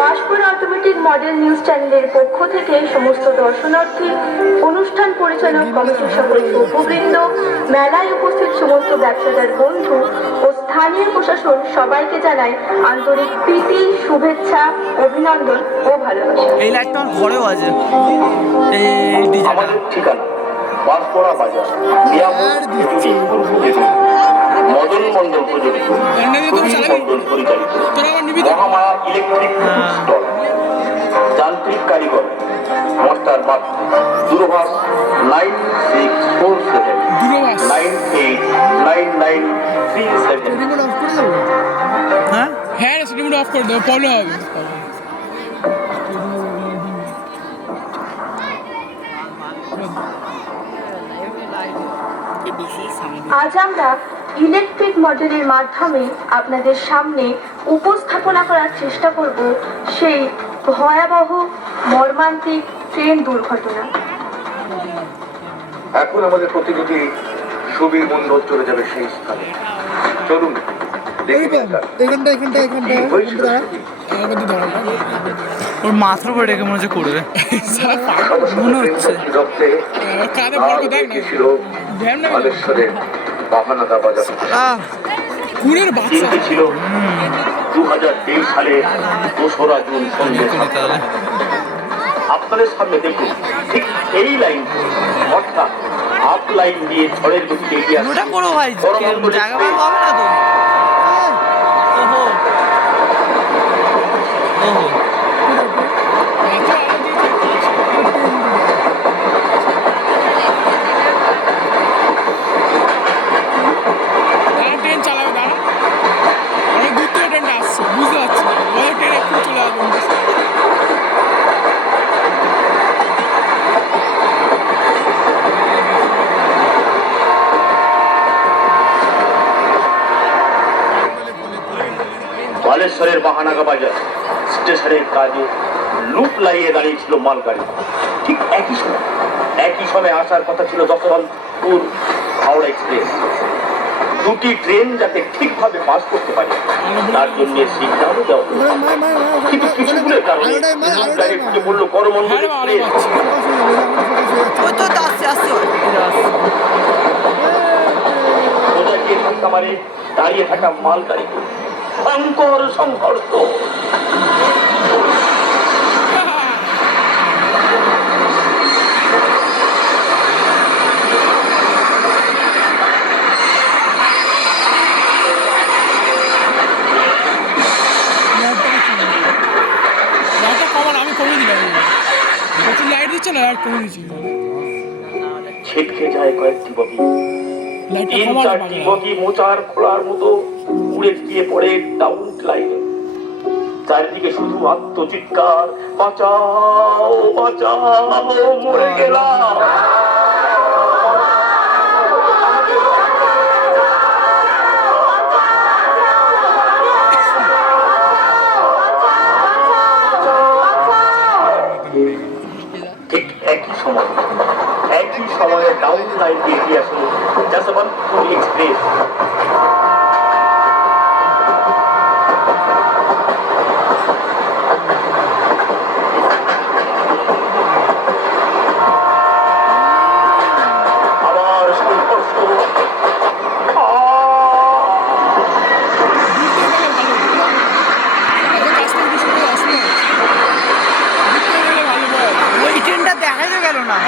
পাশপুর automatic model news চ্যানেলের পক্ষ থেকে সমস্ত দর্শনার্থী, অনুষ্ঠান পরিচালক কমিটির সকল সভ্যবৃন্দ, মেলায় উপস্থিত সমস্ত ব্যবসাদার বন্ধু ও স্থানীয় প্রশাসন সবাইকে জানায় আন্তরিক প্রীতি, শুভেচ্ছা, অভিনন্দন ও ভালোবাসা। এই লাইটটা আমার ঘরেও আছে। এই ডিজাইনটা ঠিকানা বাঁশপড়া বাজার, মদন মন্ডল প্রযোজিত, মন্ডল পরিচালিত মহামায়া ইলেকট্রিক স্টল, যান্ত্রিক কারিগর মাস্টার বাদ দূরভাষ 9647989937। হ্যাঁ হ্যাঁ রিমোট অফ করে দাও, প্রবলেম হবে। আজ আমরা ইলেকট্রিক মডেলের মাধ্যমে আপনাদের সামনে উপস্থাপনা করার চেষ্টা করব সেই ভয়াবহ মর্মান্তিক ট্রেন দুর্ঘটনা। এখন আমাদের প্রতিনিধি সুবীর মন্ডল চলে যাবে সেই স্থানে। চলুন ওর মাথার উপরে রেখে মনে হচ্ছে করবে, মনে হচ্ছে। ছিল 2023 সালে 2রা জুন সন্ধ্যে। আপনাদের সামনে দেখুন ঠিক এই লাইন, অর্থাৎ আপ লাইন দিয়ে ঝড়ের গতিতে এগিয়ে আসছে। ওটা করো ভাই, জায়গা ভাগ হবে না তো। ওহো ওহো ট্রেন চালাবে, দাঁড়া অনেক দূর থেকে ট্রেনটা আসছে, বুঝতে পারছি না ট্রেন একটু চলে আসবে। বালেশ্বরের বাহানাগা বাজার স্টেশনের কাজে লুপ লাগিয়ে দাঁড়িয়েছিল মালগাড়ি। ঠিক একই সময় আসার কথা ছিল যশবন্তপুর হাওড়া এক্সপ্রেস। দুটি ট্রেন যাতে ঠিকভাবে পাস করতে পারে তার জন্য সিগন্যালও দেওয়া হলো। কিন্তু কিছু ভুলের কারণে গাড়ি ঢুকে পড়লো করমণ্ডল এক্সপ্রেস। ওই তো আসছে আসছে ওদেরকে ধাক্কা মারে দাঁড়িয়ে থাকা মালগাড়ি। ভয়ঙ্কর সংঘর্ষ। আমি কমে দিলাম, প্রচুর লাইট দিচ্ছে না, লাইট কমে দিচ্ছি। ছিটকে যায় কয়েকটি বগি, লাইটটা 3-4টি বগি মোচার খোলার মতো উড়ে গিয়ে পড়ে ডাউন লাইনে। চারিদিকে শুধু আত্মচিৎকার, বাঁচাও বাঁচাও, মরে গেলাম। ঠিক একই সময়ে ডাউন লাইন দিয়ে এগিয়ে আসলো যশবন্তপুর এক্সপ্রেস। আবার সংঘর্ষ। ওই ট্রেনটা দেখাই গেল না।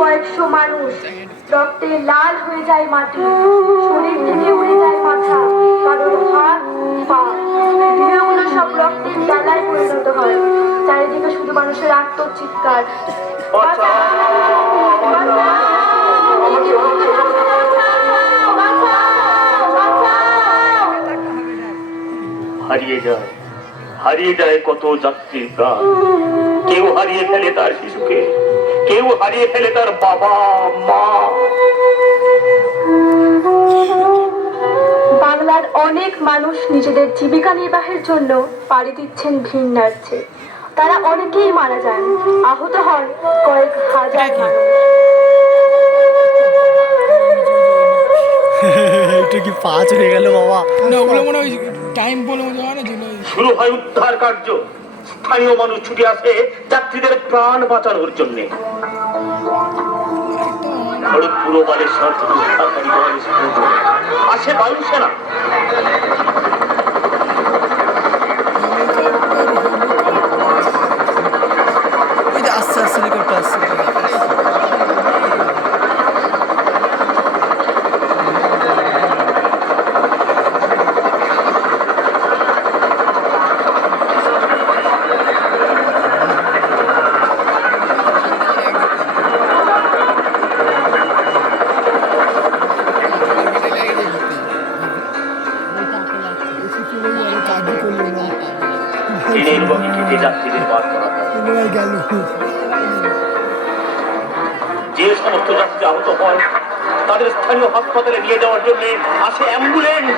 কয়েকশো মানুষ, রক্তে লাল হয়ে যায় মাটি, শরীর থেকে উড়ে যায় মাথা, কারোর হাত পা, দেহগুলো সব রক্তের ডালায় পরিণত হয়। চারিদিকে শুধু মানুষের আত্মচিৎকার, হারিয়ে যায় কত যাত্রীর প্রাণ। কেউ হারিয়ে ফেলে তার শিশুকে, কেউ হারিয়ে ফেলে তার বাবা মা, অনেক মানুষ নিজেদের জীবিকা নির্বাহের জন্য পাড়ি দিচ্ছেন ভিন রাজ্যে। তারা অনেকেই মারা যান, আহত হন কয়েক হাজার মানুষ। এটা কি পা চলে গেল বাবা? না ওগুলো মনে হয় টাইম বলে মনে হয় না যেগুলো শুরু হয় উদ্ধার কার্য। স্থানীয় মানুষ ছুটে আসে যাত্রীদের প্রাণ বাঁচানোর জন্য। খড়গপুর ও বালেশ্বর থেকে উদ্ধারকারী দল এসে পৌঁছয়। আসে বায়ুসেনা। ওই যে আস্তে আস্তে হেলিকপ্টার আসছে। ট্রেনের বগি কেটে যাত্রীদের বার করা হয়। যে সমস্ত যাত্রী আহত হয় তাদের স্থানীয় হাসপাতালে নিয়ে যাওয়ার জন্য আসে অ্যাম্বুলেন্স।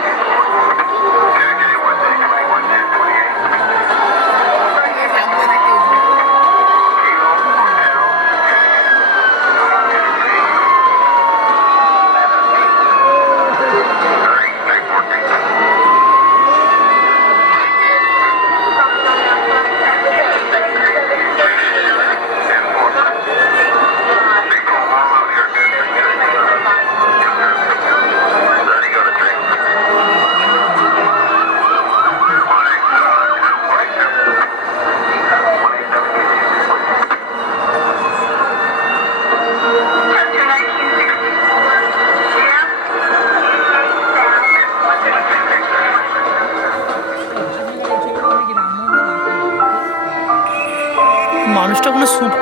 মানুষটা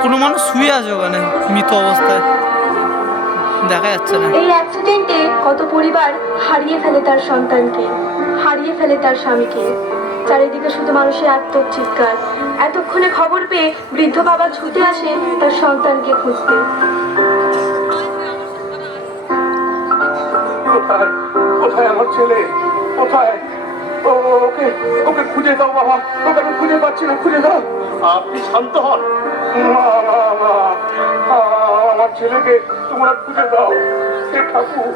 কোনো মানুষ শুয়ে আছে ওখানে মৃত অবস্থায়, দেখা যাচ্ছে না। এই অ্যাক্সিডেন্টে কত পরিবার হারিয়ে ফেলে তার সন্তানকে, হারিয়ে ফেলে তার স্বামীকে। চারিদিকে শুধু মানুষের আত্মচিৎকার। এতক্ষণে খবর পেয়ে বৃদ্ধ বাবা ছুটে আসে তার সন্তানকে খুঁজতে। কোথায় কোথায় আমার ছেলে? কোথায়? ওকে ওকে খুঁজে দাও বাবা, ওকে আমি খুঁজে পাচ্ছি না, খুঁজে দাও। আপনি শান্ত হন। আমার ছেলেকে তোমরা খুঁজে দাও। ঠাকুর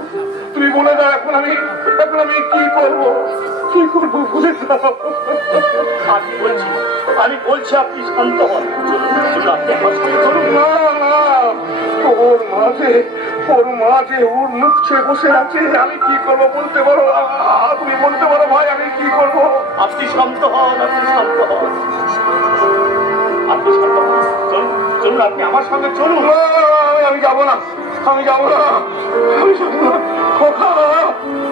তুমি বলে দাও এখন আমি কি করবো? কি করবো বলে দাও। আমি বলছি আপনি শান্ত হন। আপনি আমার সঙ্গে চলুন। না না, ওর মাঝে ওর মুখ ছেয়ে বসে আছে। আমি কি করবো বলতে পারো? তুমি বলতে পারো ভাই আমি কি করবো? আপনি শান্ত হন, আপনি শান্ত হন, আপনি শান্ত হন। চলুন চলুন, আপনি আমার সঙ্গে চলুন। আমি যাবো না, আমি যাবো না, আমি যাবো না। খোকা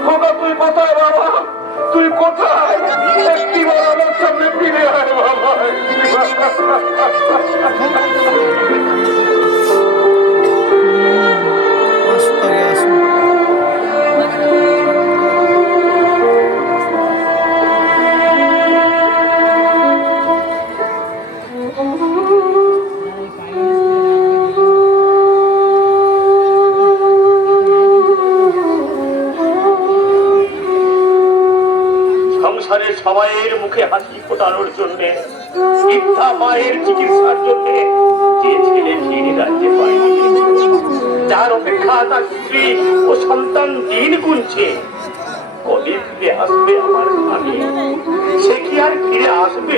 খোকা তুই কোথায় বাবা? তুই কোথায়? একটিবার আমার সামনে ফিরে আয় বাবা। আসুক আগে আসুক। সংসারের সবাইয়ের মুখে হাসি ফোটানোর জন্য, বৃদ্ধা মায়ের চিকিৎসার জন্য যে ছেলে ভিন রাজ্যে পায়নি, যার অপেক্ষা তার স্ত্রী ও সন্তান দিন গুনছে, কবে ফিরে আসবে আমার স্বামী? সে কি আর ফিরে আসবে?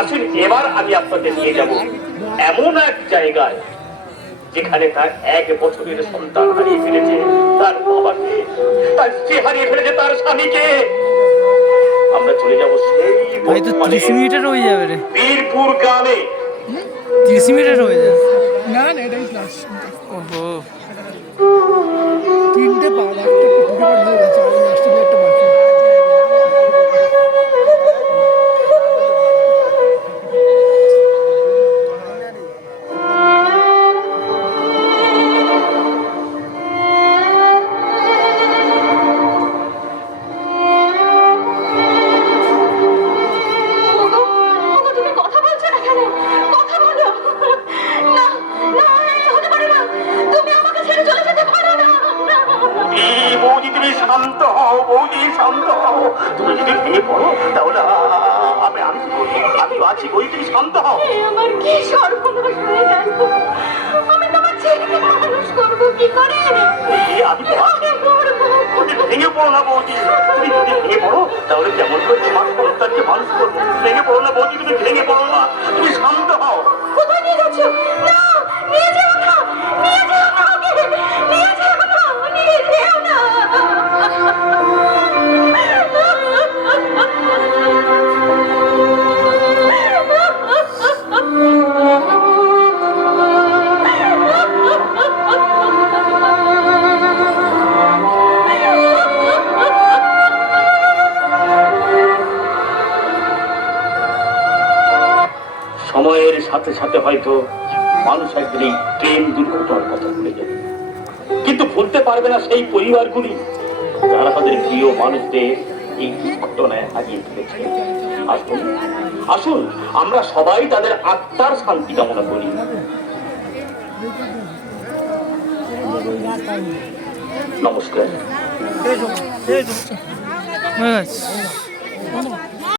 আসুন এবার আমি আপনাদের নিয়ে যাব এমন এক জায়গায় যেখানে তার 1 বছরের সন্তান হারিয়ে ফেলেছে তার বাবাকে, তার স্ত্রী হারিয়ে ফেলেছে তার স্বামীকে। আমরা চলে যাবো সেই ভাই তো 30 মিনিটের হয়ে যাবে রে, বীরপুর গ্রামে। 30 মিনিটের হয়ে যাবে। না না এটাই ক্লাস ওহো, 3টে পার একটা পুকুরে হয়ে গেছে আর লাস্টে একটা বাকি। তুমি কথা বলছো না কেন? কথা বলো। না না, এই হতে পারে না। তুমি আমাকে ছেড়ে চলে যেতে পারো না। বৌদি তুমি শান্ত হও, হও বৌদি, শান্ত হও। তুমি যদি ভেঙে পড়ো তাহলে আমি আমি আমি তো আছি বৌদি, তুমি শান্ত হও। আমার কি সর্বনাশ হয়ে গেল, আমি তোমার ছেলেকে মানুষ করবো কি করে? আমি তো আছি। তুমি ভেঙে পড়ো না বৌদি, তুমি যদি ভেঙে পড়ো তাহলে কেমন করে তোমার সন্তানকে মানুষ করবো? ভেঙে পড়ো না বৌদি, তুমি ভেঙে পড়ো না, তুমি শান্ত হও। কোথায় নিয়ে যাচ্ছ? না, নিয়ে যেও না, নিয়ে যেও না ওকে, নিয়ে যেও না, নিয়ে যেও না। সময়ের সাথে সাথে হয়তো মানুষ একদিন এই ট্রেন দুর্ঘটনার কথা ভুলে যাবে, কিন্তু ভুলতে পারবে না সেই পরিবারগুলি যারা তাদের প্রিয় মানুষদের এই দুর্ঘটনায় হারিয়ে ফেলেছে। আসুন আসুন আমরা সবাই তাদের আত্মার শান্তি কামনা করি। নমস্কার। হয়ে গেছে।